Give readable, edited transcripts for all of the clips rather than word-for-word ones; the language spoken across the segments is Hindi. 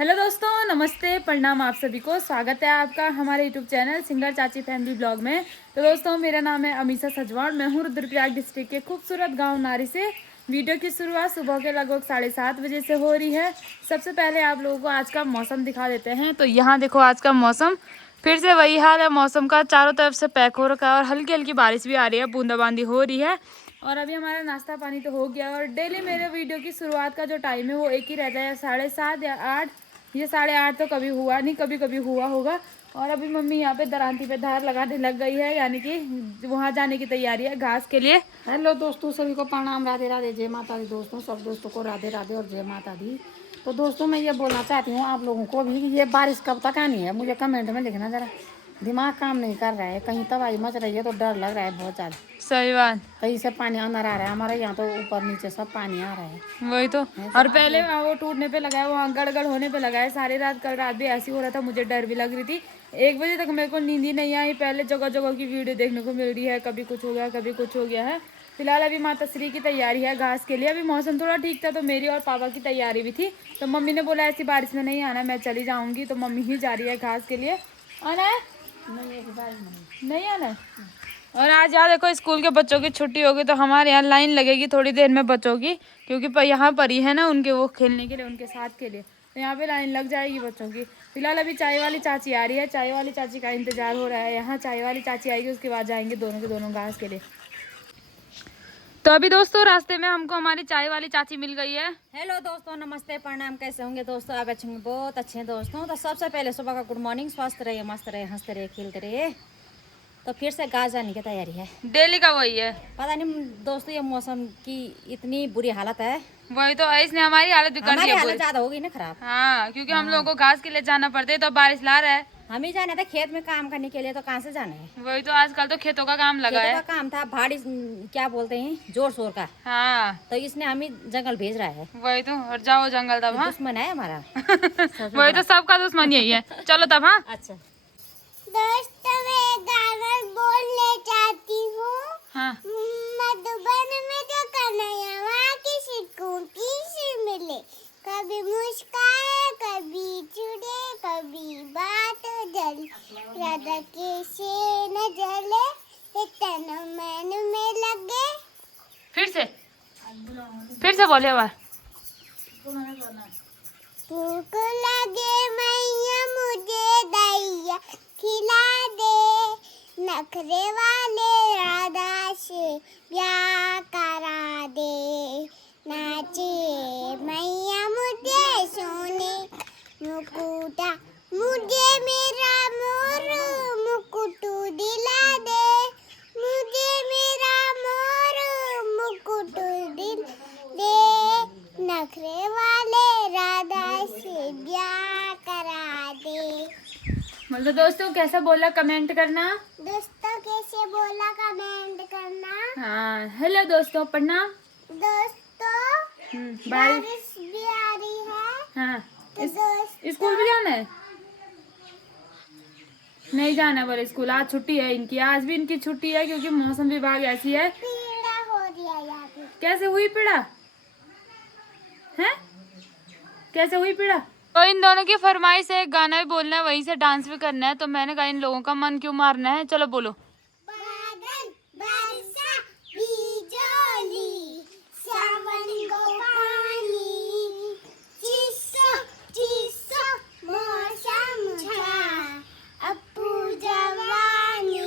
हेलो दोस्तों, नमस्ते, प्रणाम आप सभी को। स्वागत है आपका हमारे यूट्यूब चैनल सिंगर चाची फैमिली ब्लॉग में। तो दोस्तों, मेरा नाम है अमीषा सजवाड़। मैं हूँ रुद्रप्रयाग डिस्ट्रिक्ट के खूबसूरत गांव नारी से। वीडियो की शुरुआत सुबह के लगभग 7:30 बजे से हो रही है। सबसे पहले आप लोगों को आज का मौसम दिखा देते हैं। तो यहाँ देखो, आज का मौसम फिर से वही हाल है। मौसम का चारों तरफ से पैक हो रखा है और हल्की हल्की बारिश भी आ रही है, बूंदाबांदी हो रही है। और अभी हमारा नाश्ता पानी तो हो गया। और डेली मेरे वीडियो की शुरुआत का जो टाइम है वो एक ही रहता है, 7:30 या 8। ये 8:30 तो कभी हुआ नहीं, कभी कभी हुआ होगा। और अभी मम्मी यहाँ पे दरांती पे धार लगाने लग गई है, यानी कि वहाँ जाने की तैयारी है घास के लिए। हेलो दोस्तों, सभी को प्रणाम, राधे राधे, जय माता दी। दोस्तों, सब दोस्तों को राधे राधे और जय माता दी। तो दोस्तों, मैं ये बोलना चाहती हूँ आप लोगों को भी कि ये बारिश कब तक आनी है, मुझे कमेंट में लिखना जरा। दिमाग काम नहीं कर रहा है, कहीं तबाही मच रही है तो डर लग रहा है बहुत ज़्यादा। सही बात। कहीं से पानी अंदर आ रहा है, हमारे यहाँ तो ऊपर नीचे सब पानी आ रहा है। वही तो। और पहले वो टूटने पे लगा है, वहाँ गड़गड़ होने पे लगा है सारी रात। कल रात भी ऐसी हो रहा था, मुझे डर भी लग रही थी। 1 बजे तक मेरे को नींद ही नहीं आई। पहले जगह जगह की वीडियो देखने को मिल रही है, कभी कुछ हो गया कभी कुछ हो गया है। फिलहाल अभी माता श्री की तैयारी है घास के लिए। अभी मौसम थोड़ा ठीक था तो मेरी और पापा की तैयारी भी थी। तो मम्मी ने बोला ऐसी बारिश में नहीं आना, मैं चली जाऊंगी। तो मम्मी ही जा रही है घास के लिए। आना है? नहीं आना है। और आज यहाँ देखो, स्कूल के बच्चों की छुट्टी होगी तो हमारे यहाँ लाइन लगेगी थोड़ी देर में बच्चों की, क्योंकि यहाँ पर ही है ना उनके वो खेलने के लिए, उनके साथ के लिए। तो यहाँ पे लाइन लग जाएगी बच्चों की। फिलहाल अभी चाय वाली चाची आ रही है, चाय वाली चाची का इंतजार हो रहा है यहाँ। चाय वाली चाची आएगी, उसके बाद जाएंगे दोनों के दोनों घास के लिए। तो अभी दोस्तों, रास्ते में हमको हमारी चाय वाली चाची मिल गई है। हेलो दोस्तों, नमस्ते, प्रणाम। कैसे होंगे दोस्तों? आप अच्छे होंगे, बहुत अच्छे हैं दोस्तों। तो सबसे पहले सुबह का गुड मॉर्निंग। स्वस्थ रहिए, मस्त रहिए, हंसते रहिए, खेलते रहिए। तो फिर से गाँव जाने की तैयारी है। डेली का वही है। पता नहीं दोस्तों, ये मौसम की इतनी बुरी हालत है। वही तो, इसने हमारी हालत भी कर दी हमारी है हालत पूरी। ज्यादा होगी ना खराब। हाँ, क्योंकि हम लोगों को घास के लिए जाना पड़ता है, तो बारिश ला रहा है। हम ही जाने थे खेत में काम करने के लिए, तो कहाँ से जाना है? वही तो, आजकल तो खेतों का काम लगा खेतों है। का काम था, भाड़ी क्या बोलते हैं, जोर शोर का। हाँ, तो इसने हम ही जंगल भेज रहा है। वही तो। और जाओ जंगल तब। हाँ, दुश्मन है हमारा। वही तो, सबका दुश्मन यही है। चलो तब। हाँ अच्छा दोस्तों, मैं गाना बोलने चाहती हूँ। हाँ। मधुबन में जो कन्हैया वहाँ की स्कूटी से मिले, कभी मुस्काए कभी चुड़े कभी बात जल, राधा के से न जले, तन मन में लगे। फिर से बोले बार। भूख लगे मैया मुझे दैया खिला दे, नखरे वाले राधा से ब्याह करा दे, नाचे मैया मुझे सोने मुकुटा, मुझे मेरा मोर मुकुट दिला दे, मुझे मेरा मोर मुकुट दिल दे, नखरे वाले राधा से ब्याह करा दे। मतलब दोस्तों, कैसा बोला कमेंट करना। दोस्तों, कैसे बोला कमेंट करना। हाँ, हेलो दोस्तों, प्रणाम। दोस्तों, बारिश भी आ रही है। हाँ, तो दोस्तों, स्कूल भी जाना है? नहीं जाना बोले स्कूल। आज छुट्टी है इनकी, आज भी इनकी छुट्टी है, क्योंकि मौसम विभाग ऐसी है। पीड़ा हो रही है यहाँ पे। कैसे हुई पीड़ा है? कैसे हुई पीड़ा? तो इन दोनों की फरमाइश है, गाना भी बोलना है, वहीं से डांस भी करना है। तो मैंने कहा इन लोगों का मन क्यों मारना है, चलो बोलो। बादल बरसा बिजली, सावन को पानी, चिस्सो चिस्सो मौसम छा, अपू जवानी।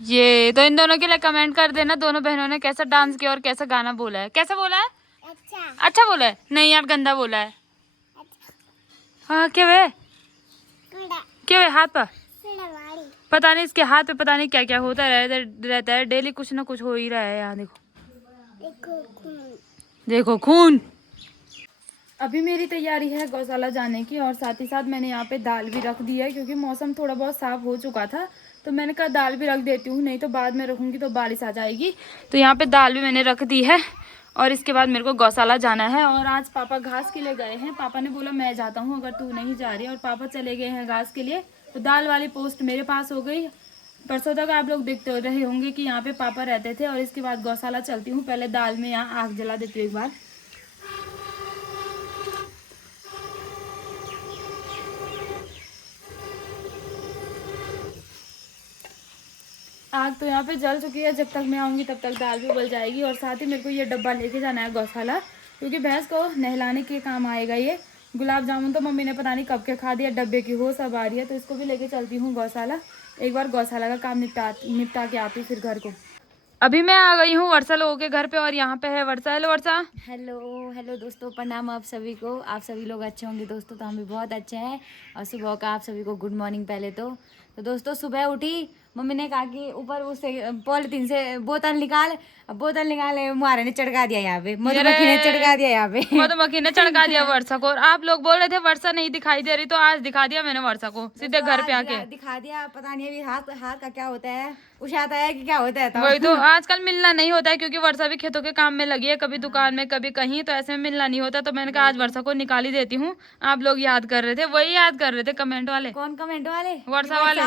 ये तो इन दोनों के लिए कमेंट कर देना, दोनों बहनों ने कैसा डांस किया और कैसा गाना बोला है। कैसा बोला है? अच्छा बोला है? नहीं यार, गंदा बोला है। हाँ, क्या है? क्या है हाथ पर? पता नहीं, इसके हाथ पे पता नहीं क्या क्या होता रहता है। डेली कुछ ना कुछ हो ही रहा है। यहाँ देखो, देखो खून। अभी मेरी तैयारी है गौशाला जाने की, और साथ ही साथ मैंने यहाँ पे दाल भी रख दी है, क्योंकि मौसम थोड़ा बहुत साफ हो चुका था। तो मैंने कहा दाल भी रख देती हूँ, नहीं तो बाद में रखूँगी तो बारिश आ जाएगी। तो यहाँ पे दाल भी मैंने रख दी है, और इसके बाद मेरे को गौशाला जाना है। और आज पापा घास के लिए गए हैं। पापा ने बोला मैं जाता हूँ अगर तू नहीं जा रही, और पापा चले गए हैं घास के लिए। तो दाल वाली पोस्ट मेरे पास हो गई। परसों तक आप लोग देखते रहे होंगे कि यहाँ पे पापा रहते थे। और इसके बाद गौशाला चलती हूँ। पहले दाल में यहाँ आग जला देती हूँ एक बार। आग तो यहाँ पे जल चुकी है, जब तक मैं आऊँगी तब तक दाल भी उबल जाएगी। और साथ ही मेरे को ये डब्बा लेके जाना है गौशाला, क्योंकि भैंस को नहलाने के काम आएगा ये। गुलाब जामुन तो मम्मी ने पता नहीं कब के खा दिया, डब्बे की हो सब आ रही है, तो इसको भी लेके चलती हूँ गौशाला। एक बार गौशाला का काम निपटा के आती फिर घर को। अभी मैं आ गई हूँ वर्षा लोगों के घर पे, और यहाँ पे है वर्षा। हेलो वर्षा। हेलो दोस्तों, प्रणाम आप सभी को। आप सभी लोग अच्छे होंगे दोस्तों, तो हम भी बहुत अच्छे हैं। और सुबह का आप सभी को गुड मॉर्निंग। पहले तो दोस्तों सुबह उठी, मम्मी ने कहा कि ऊपर उससे पॉलिथीन से बोतल निकाल मुहारे ने चढ़का दिया यहाँ पे, मधुमक्खी ने चढ़का दिया यहाँ पे। मधुमक्खी ने चढ़का दिया वर्षा को। और आप लोग बोल रहे थे वर्षा नहीं दिखाई दे रही, तो आज दिखा दिया मैंने वर्षा को सीधे घर पे आके। दिखा दिया, पता नहीं अभी हाथ का क्या होता है, उछाता है कि क्या होता है। वही तो, आजकल मिलना नहीं होता है, क्योंकि वर्षा भी खेतों के काम में लगी है, कभी दुकान में कभी कहीं, तो ऐसे में मिलना नहीं होता। तो मैंने कहा आज वर्षा को निकाल ही देती हूँ। आप लोग याद कर रहे थे, वही याद कर रहे थे कमेंट वाले। कौन कमेंट वाले? वर्षा वाले।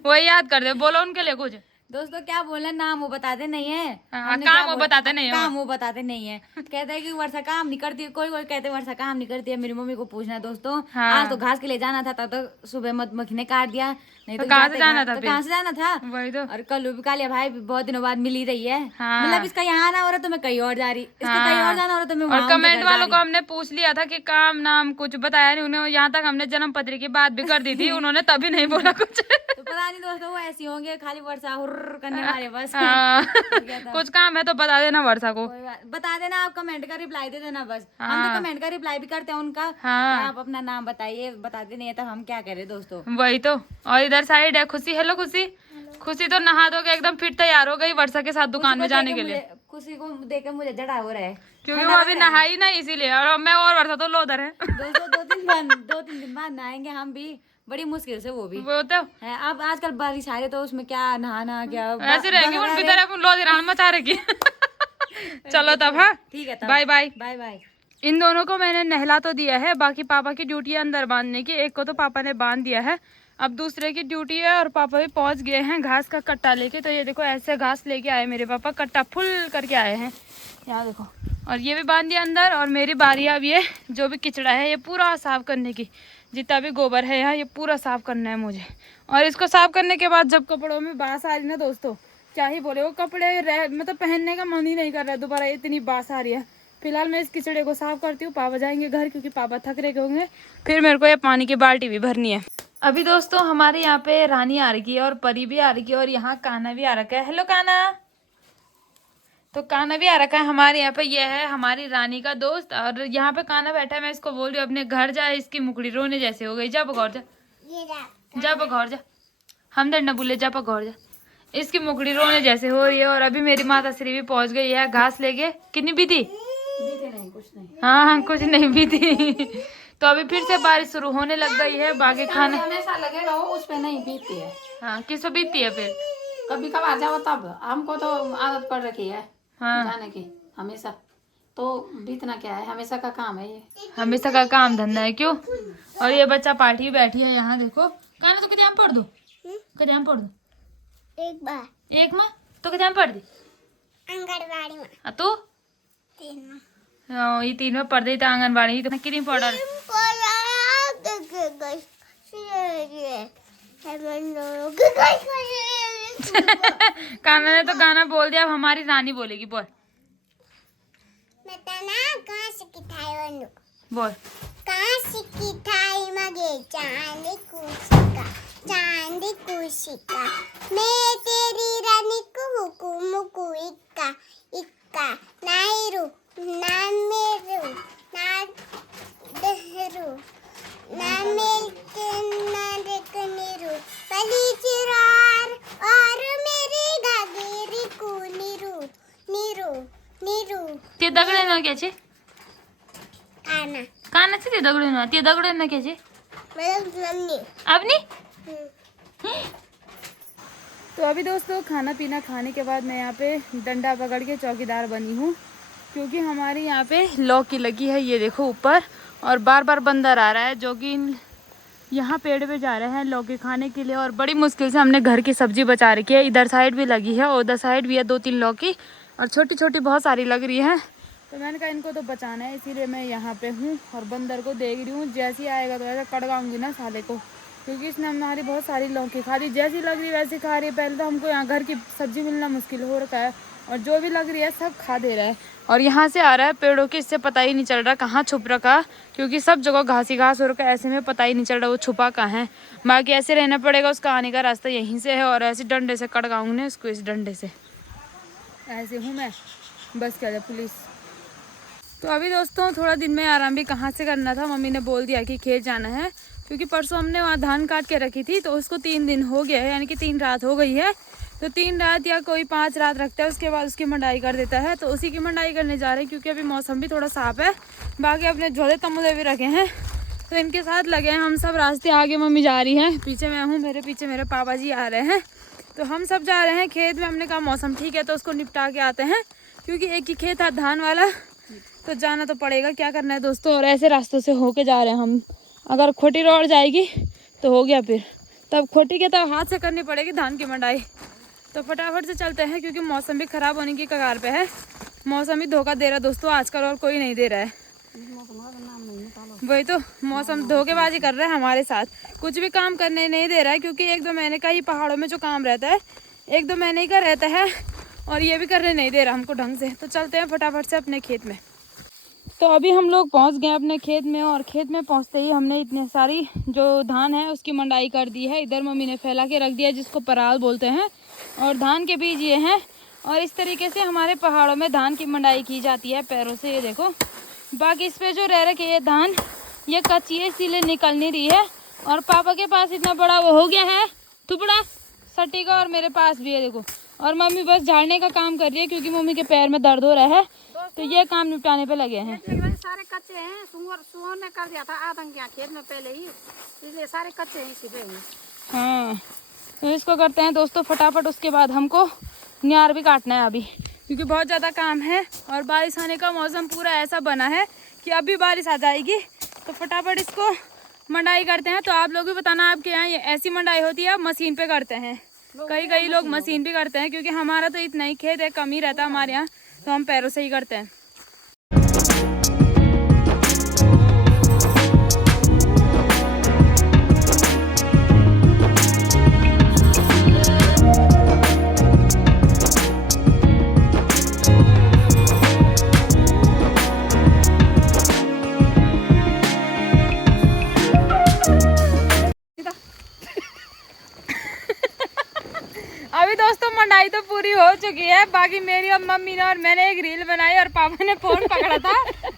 वही याद कर दे, बोलो उनके लिए कुछ। दोस्तों क्या बोलना, नाम वो बताते नहीं है, काम वो बताते नहीं है, काम वो बताते नहीं है। कहते हैं कि वर्षा काम नहीं करती, कोई कहते हैं वर्षा काम नहीं करती है। मेरी मम्मी को पूछना है दोस्तों। आज तो घास के लिए जाना था, तो सुबह मधुमक्खी ने काट दिया, नहीं तो कहाँ से जाना था, कहाँ से जाना था। वही तो। और कल भी कालिया भाई बहुत दिनों बाद मिल ही रही है। मतलब इसका यहाँ आना हो रहा तो मैं कहीं और जा रही, इसका कहीं और जाना हो रहा तो मैं और कमेंट वालों को हमने पूछ लिया था कि काम नाम कुछ बताया नहीं उन्हें। यहाँ तक हमने जन्म पत्री की बात भी कर दी थी, उन्होंने तभी नहीं बोला कुछ। तो पता नहीं दोस्तों, वो ऐसी होंगे खाली वर्षा करने वाले बस। कुछ काम है तो बता देना वर्षा को, बता देना, आप कमेंट का रिप्लाई दे देना बस। हम तो कमेंट का रिप्लाई भी करते हैं उनका। आप अपना नाम बताइए, बताते नहीं है तो हम क्या करें दोस्तों। वही तो। और इधर साइड है खुशी। हेलो खुशी। खुशी तो नहा धो के एकदम फिट तैयार हो गई वर्षा के साथ दुकान में जाने के लिए। खुशी को देख मुझे जड़ा हो रहा है, क्योंकि वो अभी नहाई ना, इसीलिए। और मैं और वर्षा तो लोदर है। दोस्तों 2-3 दिन बाद नहाएंगे हम भी, बड़ी मुश्किल से वो भी। वो तो है अब आजकल बारिश आ रही तो उसमें क्या नहाना, क्या ऐसे रहेंगे उन भीतर अपन लोदरान मचा रखी। चलो तब, हाँ ठीक है, बाय बाय। Bye bye. इन दोनों को मैंने नहला तो दिया है, बाकी पापा की ड्यूटी है अंदर बांधने की। एक को तो पापा ने बांध दिया है, अब दूसरे की ड्यूटी है। और पापा भी पहुंच गए हैं घास का कट्टा लेके। तो ये देखो ऐसे घास लेके आए मेरे पापा, कट्टा फुल करके आए हैं, यहाँ देखो। और ये भी बांध दिया अंदर। और मेरी बारी अब ये जो भी किचड़ा है ये पूरा साफ करने की, जितना भी गोबर है यहाँ ये पूरा साफ करना है मुझे। और इसको साफ करने के बाद जब कपड़ों में बास आ रही ना दोस्तों, क्या ही बोले, वो कपड़े मतलब पहनने का मन ही नहीं कर रहा है दोबारा, इतनी बास आ रही है। फिलहाल मैं इस किचड़े को साफ करती हूँ, पापा जाएंगे घर क्योंकि पापा थक रहे होंगे। फिर मेरे को ये पानी की बाल्टी भी भरनी है। अभी दोस्तों हमारे यहाँ पे रानी आ रही है और परी भी आ रही है, और यहाँ काना भी आ रखा है। हेलो काना। तो काना भी आ रखा है हमारे यहाँ पे। ये है हमारी रानी का दोस्त, और यहाँ पे काना बैठा है। मैं इसको बोल रही हूँ अपने घर जा, इसकी मुकड़ी रोने जैसे हो गई। जा पकौड़ जा, जा पकौड़ जा, हम न बोले जा पकौड़ जा। इसकी मुकड़ी रोने जैसे हो रही है। और अभी मेरी माता श्री भी पहुंच गई है घास लेके। कितनी बीती? नहीं, कुछ नहीं। हाँ कुछ नहीं बीती। तो अभी फिर से बारिश शुरू होने लग गई है। बाकी खाने हमेशा लगे रहो, उस पे नहीं बीतती है। हाँ किस पे बीतती है फिर? कभी कभार जाओ तब। हमको तो आदत पड़ रखी है हाँ जाने की हमेशा, तो बीतना क्या है, हमेशा का काम है ये। हमेशा का काम धंधा है क्यों। और ये बच्चा पार्टी बैठी है यहाँ देखो। काना तो किताब पढ़ दो, किताब पढ़ दो एक बार एक में तो किताब पढ़ दी। आंगनबाड़ी में तू 3 में ये 3 में पढ़ दी तो आंगनबाड़ी तो कितनी पढ़ रही? काना ने तो गाना बोल दिया, अब हमारी रानी बोलेगी। बोल कहाँ से किठाई बनू, बोल। कहाँ से किठाई मगे चांदी कुशिका मैं तेरी रानी को हुकुम इक्का इक्का नाइरू ना मेरू ना दहरू ना मिलके ना देखनीरू पली चिरार और मेरी घाघेरी को नीरू नीरू नीरू ते दगड़े न क्या छे? आना काना छे ते दगड़े न क्या छे? मतलब मम्मी अब नहीं। तो अभी दोस्तों खाना पीना खाने के बाद मैं यहाँ पे डंडा पकड़ के चौकीदार बनी हूँ, क्योंकि हमारे यहाँ पे लौकी लगी है ये देखो ऊपर। और बार बार बंदर आ रहा है जो कि यहाँ पेड़ पे जा रहे हैं लौकी खाने के लिए। और बड़ी मुश्किल से हमने घर की सब्जी बचा रखी है। इधर साइड भी लगी है और उधर साइड भी है 2-3 लौकी, और छोटी छोटी बहुत सारी लग रही है। तो मैंने कहा इनको तो बचाना है, इसीलिए मैं यहाँ पे हूँ और बंदर को देख रही हूँ। जैसे ही आएगा तो ऐसा कड़वाऊंगी ना साले को, क्योंकि इसने हमारी बहुत सारी लौकी खा दी, जैसी लग रही वैसी खा रही है। पहले तो हमको यहाँ घर की सब्जी मिलना मुश्किल हो रखा है और जो भी लग रही है सब खा दे रहा है। और यहाँ से आ रहा है पेड़ों के, इससे पता ही नहीं चल रहा कहाँ छुप रखा, क्योंकि सब जगह घास ही घास हो रखा है। ऐसे में पता ही नहीं चल रहा वो छुपा कहाँ है। बाकी ऐसे रहना पड़ेगा, उसका आने का रास्ता यहीं से है और ऐसे डंडे से कड़काऊंगे उसको, इस डंडे से। ऐसे हूँ मैं, बस क्या जाए पुलिस। तो अभी दोस्तों थोड़ा दिन में आराम भी कहाँ से करना था, मम्मी ने बोल दिया कि खेत जाना है, क्योंकि परसों हमने वहाँ धान काट के रखी थी तो उसको 3 दिन हो गया है, यानी कि 3 रात हो गई है। तो 3 रात या कोई 5 रात रखता है, उसके बाद उसकी मंडाई कर देता है। तो उसी की मंडाई करने जा रहे हैं, क्योंकि अभी मौसम भी थोड़ा साफ है। बाकी अपने झोले तमुले भी रखे हैं तो इनके साथ लगे हैं हम सब। रास्ते आगे मम्मी जा रही है, पीछे मैं हूँ, मेरे पीछे मेरे पापा जी आ रहे हैं। तो हम सब जा रहे हैं खेत में। हमने कहा मौसम ठीक है तो उसको निपटा के आते हैं, क्योंकि एक ही खेत है धान वाला, तो जाना तो पड़ेगा, क्या करना है दोस्तों। और ऐसे रास्तों से होके जा रहे हैं हम। अगर खोटी रोड जाएगी तो हो गया, फिर तब खोटी के तब हाथ से करनी पड़ेगी धान की मंडाई। तो फटाफट से चलते हैं, क्योंकि मौसम भी ख़राब होने की कगार पे है। मौसम ही धोखा दे रहा है दोस्तों आजकल, और कोई नहीं दे रहा है। वही तो, मौसम धोखेबाजी कर रहा है हमारे साथ, कुछ भी काम करने नहीं दे रहा है। क्योंकि 1-2 महीने का ही पहाड़ों में जो काम रहता है 1-2 महीने ही का रहता है, और ये भी करने नहीं दे रहा हमको ढंग से। तो चलते हैं फटाफट से अपने खेत में। तो अभी हम लोग पहुंच गए अपने खेत में, और खेत में पहुंचते ही हमने इतने सारी जो धान है उसकी मंडाई कर दी है। इधर मम्मी ने फैला के रख दिया, जिसको पराल बोलते हैं, और धान के बीज ये हैं। और इस तरीके से हमारे पहाड़ों में धान की मंडाई की जाती है पैरों से, ये देखो। बाकी इस पे जो रह रखे ये धान, ये कच्ची है इसीलिए निकल नहीं रही है। और पापा के पास इतना बड़ा वो हो गया है टुकड़ा सटी का, और मेरे पास भी है देखो। और मम्मी बस झाड़ने का काम कर रही है, क्योंकि मम्मी के पैर में दर्द हो रहा है, तो ये काम निपटाने पे लगे हैं। सारे कच्चे हैं, सुअर ने कर दिया था आतंकिया खेत में पहले ही, इसलिए सारे कच्चे हैं इसी पे। हाँ, तो इसको करते हैं दोस्तों फटाफट। उसके बाद हमको न्यार भी काटना है अभी, क्योंकि बहुत ज़्यादा काम है। और बारिश आने का मौसम पूरा ऐसा बना है कि अभी बारिश आ जाएगी। तो फटाफट इसको मंडाई करते हैं। तो आप लोग भी बताना आपके यहाँ ऐसी मंडाई होती है, मशीन पे करते हैं? कई लोग मशीन पे करते हैं, क्योंकि हमारा तो इतना ही खेत है, कम ही रहता है हमारे यहाँ, तो हम पैरों से ही करते हैं। अभी दोस्तों मंडाई तो पूरी हो चुकी है। बाकी मेरी और मम्मी ने और मैंने एक रील बनाई, और पापा ने फोन पकड़ा था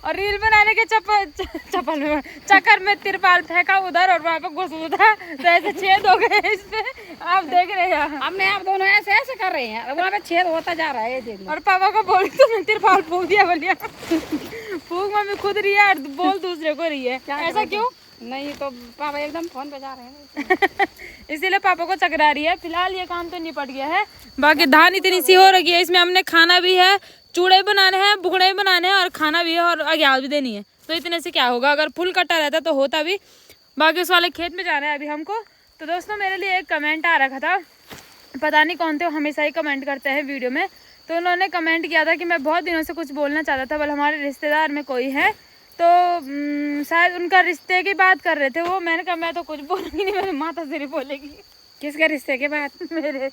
और रील बनाने के चक्कर में तिरपाल फेंका उधर, और वहाँ पे घुस था, तो ऐसे छेद हो गए इसमें, आप देख रहे हैं। हमने आप दोनों ऐसे ऐसे कर रहे हैं, वहाँ पे छेद होता जा रहा है, ये देख लो। और पापा को बोल तो तिरपाल फूक दिया, बोलिए फूक मम्मी खुद रही है और बोल दूसरे को रही है, ऐसा क्यों? नहीं तो पापा एकदम फोन पे जा रहे हैं इसीलिए पापा को चकरा रही है। फिलहाल ये काम तो निपट गया है। बाकी धान इतनी सी हो रही है, इसमें हमने खाना भी है, चूड़े बनाने हैं, भुगड़े बनाने हैं, और खाना भी है, और अग्याल भी देनी है। तो इतने से क्या होगा, अगर फुल कट्टा रहता तो होता भी। बाकी उस वाले खेत में जाना है अभी हमको। तो दोस्तों मेरे लिए एक कमेंट आ रखा था, पता नहीं कौन थे, वो हमेशा ही कमेंट करते हैं वीडियो में। तो उन्होंने कमेंट किया था कि मैं बहुत दिनों से कुछ बोलना चाहता था, बल हमारे रिश्तेदार में कोई है, तो शायद उनका रिश्ते की बात कर रहे थे वो। मैंने कहा मैं तो कुछ बोलूँगी नहीं, मेरी माता सिर्फ बोलेगी। किसके रिश्ते के बाद? मेरे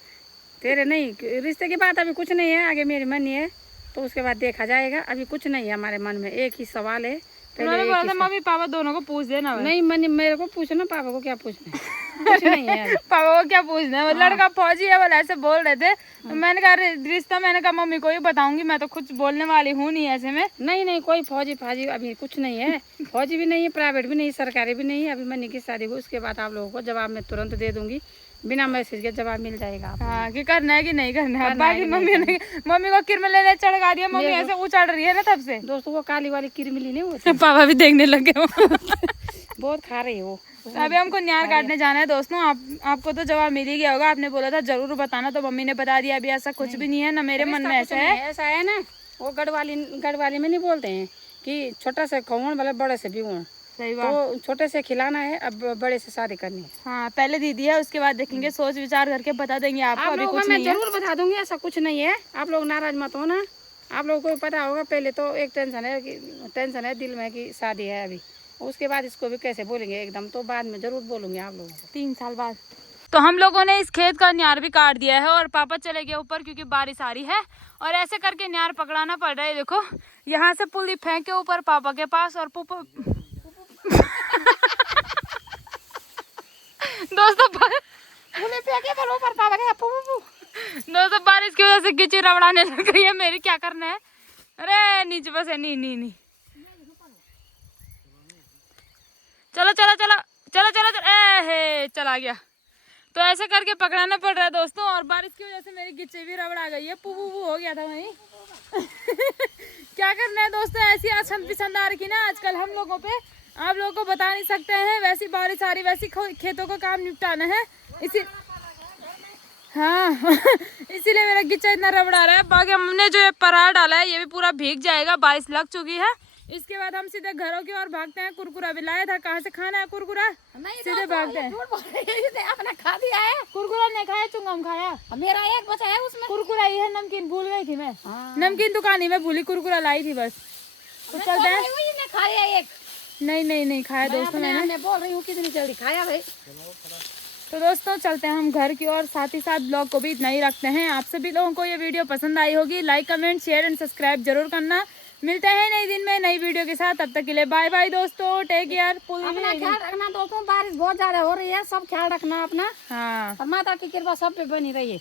तेरे नहीं, रिश्ते की बात अभी कुछ नहीं है, आगे मेरी मन है तो उसके बाद देखा जाएगा। अभी कुछ नहीं है हमारे मन में, एक ही सवाल है। उन्होंने बोला था मम्मी पापा दोनों को पूछ देना। नहीं मन मेरे को पूछना, पापा को क्या पूछना है? कुछ नहीं है पापा को क्या पूछना है, लड़का फौजी है वाला ऐसे बोल रहे थे। तो मैंने कहा रिश्ता, मैंने कहा मम्मी को ही बताऊंगी, मैं तो कुछ बोलने वाली हूँ नहीं ऐसे में। नहीं कोई फौजी फाजी अभी कुछ नहीं है, फौजी भी नहीं है, प्राइवेट भी नहीं, सरकारी भी नहीं है। अभी मनी की शादी हुई, उसके बाद आप लोगों को जवाब मैं तुरंत दे दूंगी, बिना मैसेज के जवाब मिल जाएगा। हाँ, कि करना है कि नहीं करना है। बाकी मम्मी को किरमिल लेने चढ़ा दिया, मम्मी ऐसे उछाड़ रही है ना तब से। दोस्तों वो काली वाली किरमिली नहीं होती, पापा भी देखने लगे बहुत खा रही हो। अभी हमको न्यार काटने जाना है दोस्तों। आपको तो जवाब मिल ही गया होगा, आपने बोला था जरूर बताना, तो मम्मी ने बता दिया। अभी ऐसा कुछ भी नहीं है ना, मेरे मन में ऐसा है। ऐसा है ना, वो गढ़वाली में नहीं बोलते हैं कि छोटा से खौन वाला बड़े से बिगुण। सही बात। तो छोटे से खिलाना है, अब बड़े से शादी करनी है। हाँ, पहले दीदी है, उसके बाद देखेंगे, सोच विचार करके बता देंगे आपको। अभी कुछ नहीं है, मैं जरूर बता दूंगी, ऐसा कुछ नहीं है। आप लोग नाराज मत हो ना, आप लोगों को पता होगा। पहले तो एक टेंशन है दिल में कि शादी है अभी, उसके बाद इसको भी कैसे बोलेंगे एकदम, तो बाद में जरूर बोलूंगे आप लोगों को 3 साल बाद। तो हम लोगों ने इस खेत का न्यार भी काट दिया है और पापा चले गए ऊपर क्योंकि बारिश आ रही है और ऐसे करके न्यार पकड़ाना पड़ रहा है। देखो यहाँ से पुली फेंक के ऊपर पापा के पास और दोस्तों बारिश की वजह से गिची रबड़ाने लग गई है मेरी, क्या करना है। अरे नीचे बस है, नहीं चलो चलो चलो चलो चलो चलो, ए चला गया। तो ऐसे करके पकड़ाना पड़ रहा है दोस्तों और बारिश की वजह से मेरी गिच्ची भी रबड़ आ गई है, पू हो गया था वहीं। क्या करना है दोस्तों, ऐसी आछंद पिछंद आ रखी ना आजकल हम लोगों पे, आप लोगों को बता नहीं सकते हैं। वैसी बारिश आ रही, वैसी खेतों का काम निपटाना है, इसी हाँ इसीलिए मेरा गिच्चा इतना रबड़ा रहा है। बाकी हमने जो ये परार डाला है ये भी पूरा भीग जाएगा, बारिश लग चुकी है। इसके बाद हम सीधे घरों की ओर भागते हैं। कुरकुरा भी लाया था, कहाँ से खाना है कुरकुरा, सीधे भागते हैं। अपना खा दिया है, कुरकुरा नहीं खाया, चुंगम खाया। मेरा एक बचा है उसमें कुरकुरा ये है, नमकीन भूल गई थी मैं। नमकीन दुकान ही मैं भूली, कुरकुरा लाई थी बस। तो चलते हैं। खा लिया एक, नहीं खाया दोस्तों मैंने। मैं बोल रही हूँ कितनी जल्दी खाया भाई। तो दोस्तों चलते हैं हम घर की ओर, साथ ही साथ ब्लॉग को भी इतना ही रखते हैं। आप सभी लोगों को ये वीडियो पसंद आई होगी, like comment share and subscribe जरूर करना। मिलते हैं नई दिन में नई वीडियो के साथ, तब तक के लिए बाय बाय दोस्तों, टेक केयर। अपना ख्याल रखना दोस्तों, बारिश बहुत ज्यादा हो रही है, सब ख्याल रखना अपना। हाँ और माता की कृपा सब पे बनी रही है।